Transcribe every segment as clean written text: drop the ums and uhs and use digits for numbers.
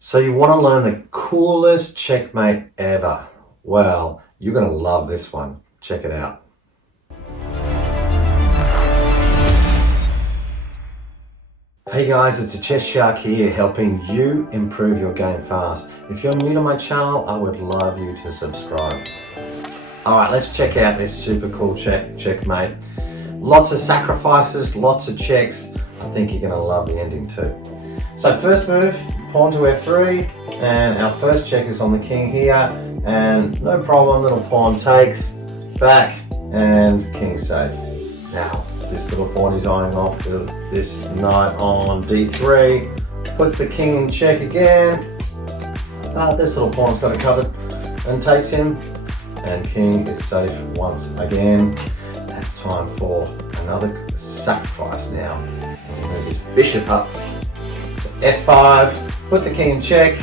So you want to learn the coolest checkmate ever? Well, you're going to love this one. Check it out. Hey guys, it's a Chess Shark here, helping you improve your game fast. If you're new to my channel, I would love you to subscribe. Alright, let's check out this super cool checkmate. Lots of sacrifices, lots of checks. I think you're going to love the ending too. So first move, pawn to f3, and our first check is on the king here, and no problem, little pawn takes, back, and king safe. Now, this little pawn is eyeing off this knight on d3, puts the king in check again. This little pawn's got it covered and takes him, and king is safe once again. That's time for another sacrifice now. We'll move this bishop up to f5, put the king in check,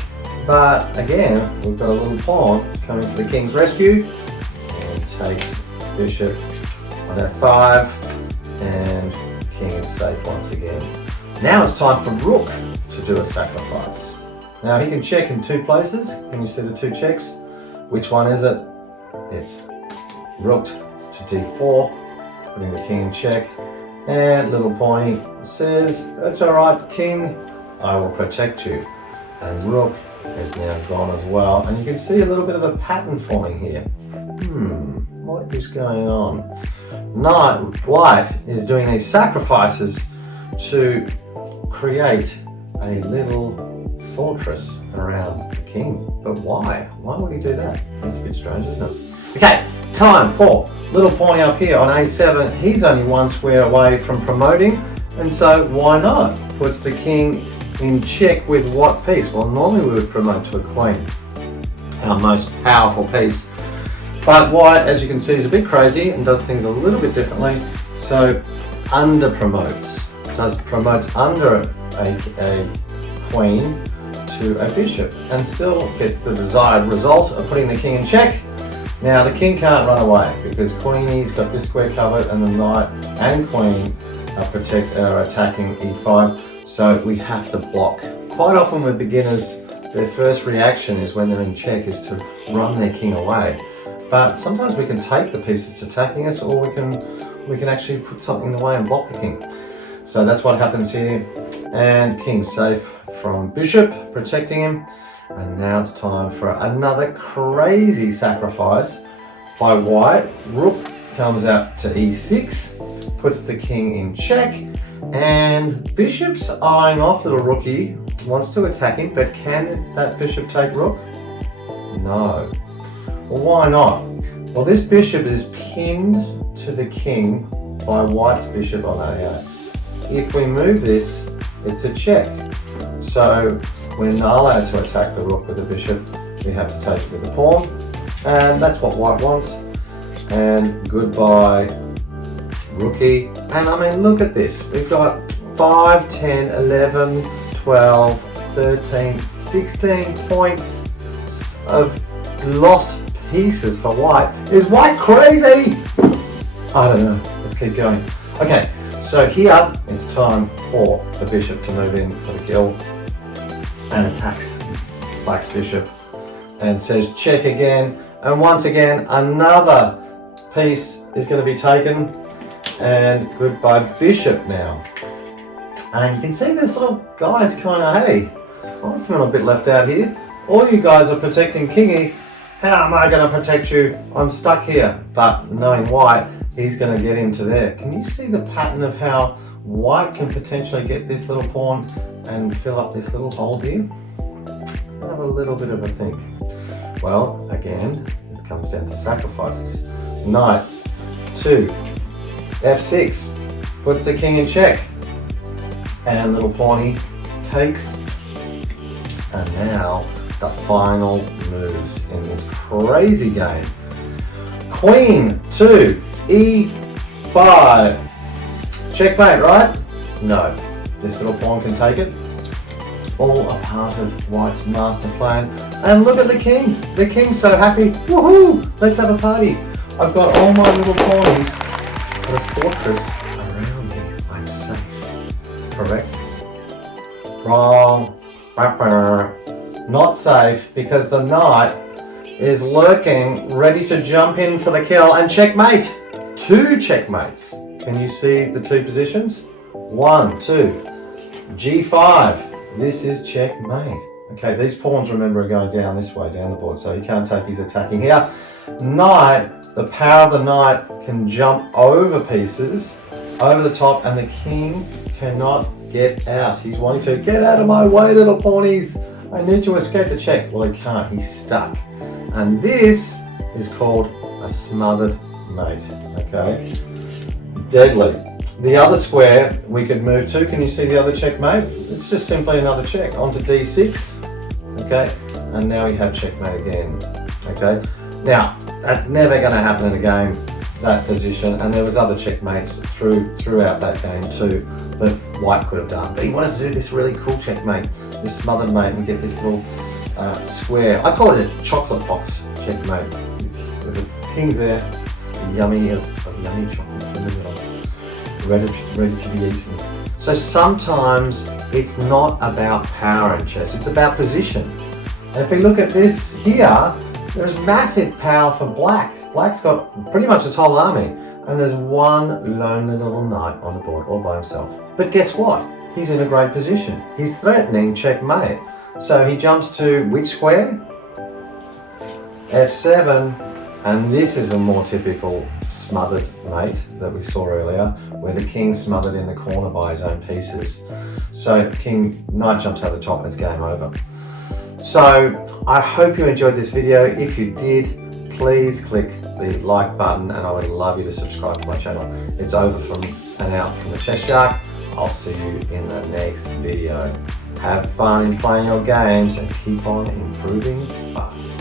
but again, we've got a little pawn coming to the king's rescue, and takes bishop on f5, and king is safe once again. Now it's time for rook to do a sacrifice. Now he can check in two places. Can you see the two checks? Which one is it? It's rook to d4, putting the king in check, and little pawny says, "That's alright, king, I will protect you." And rook is now gone as well, and you can see a little bit of a pattern forming here. What is going on? White is doing these sacrifices to create a little fortress around the king. But why? Why would he do that? That's a bit strange, isn't it? Okay, time for little pawny up here on a7. He's only one square away from promoting, and so why not? Puts the king in check with what piece? Well, normally we would promote to a queen, our most powerful piece. But white, as you can see, is a bit crazy and does things a little bit differently. So under promotes, promotes under a queen to a bishop, and still gets the desired result of putting the king in check. Now the king can't run away because Queenie's got this square covered, and the knight and queen are attacking e5. So we have to block. Quite often with beginners, their first reaction is when they're in check is to run their king away. But sometimes we can take the piece that's attacking us, or we can actually put something in the way and block the king. So that's what happens here. And king's safe from bishop, protecting him. And now it's time for another crazy sacrifice by white. Rook comes out to e6, puts the king in check, and bishop's eyeing off little rookie, wants to attack him, but can that bishop take rook? No. Well, why not? Well, this bishop is pinned to the king by white's bishop on a8. If we move this, it's a check. So we're not allowed to attack the rook with the bishop. We have to take it with the pawn. And that's what white wants. And goodbye, rookie. And I mean, look at this. We've got 5, 10, 11, 12, 13, 16 points of lost pieces for white. Is white crazy? I don't know. Let's keep going. Okay, so here it's time for the bishop to move in for the kill and attacks black's bishop and says check again. And once again, another piece is going to be taken, and goodbye bishop now. And you can see this little guy's kind of, hey, I'm feeling a bit left out here. All you guys are protecting kingy. How am I going to protect you? I'm stuck here. But knowing white, he's going to get into there. Can you see the pattern of how white can potentially get this little pawn and fill up this little hole here? Have a little bit of a think. Well, again, it comes down to sacrifices. Knight to f6, puts the king in check, and little pawny takes. And now the final moves in this crazy game. Queen to e5. Checkmate, right? No. This little pawn can take it. All a part of white's master plan. And look at the king. The king's so happy. Woohoo! Let's have a party. I've got all my little pawnies in a fortress around me. I'm safe. Correct? Wrong. Not safe, because the knight is lurking, ready to jump in for the kill and checkmate. 2 checkmates. Can you see the 2 positions? 1, 2. G5. This is checkmate. Okay, these pawns, remember, are going down this way, down the board, so he can't take his attacking here. Knight, the power of the knight can jump over pieces, over the top, and the king cannot get out. He's wanting to get out of my way, little pawnies. I need to escape the check. Well, he can't, he's stuck. And this is called a smothered mate, okay? Deadly. The other square we could move to, can you see the other checkmate? It's just simply another check. Onto D6, okay? And now we have checkmate again, okay? Now, that's never gonna happen in a game, that position, and there was other checkmates throughout that game too that white could have done. But he wanted to do this really cool checkmate, this smothered mate, and get this little square. I call it a chocolate box checkmate. There's a king's there, yummy chocolates in the middle, ready to be eaten. So sometimes it's not about power in chess, it's about position. And if we look at this here, there's massive power for black. Black's got pretty much its whole army, and there's one lonely little knight on the board all by himself. But guess what? He's in a great position. He's threatening checkmate. So he jumps to which square? F7, and this is a more typical smothered mate that we saw earlier, where the king's smothered in the corner by his own pieces. So knight jumps out the top and it's game over. So I hope you enjoyed this video. If you did, please click the like button, and I would love you to subscribe to my channel. It's over from and out from the Chess Shark. I'll see you in the next video. Have fun in playing your games and keep on improving fast.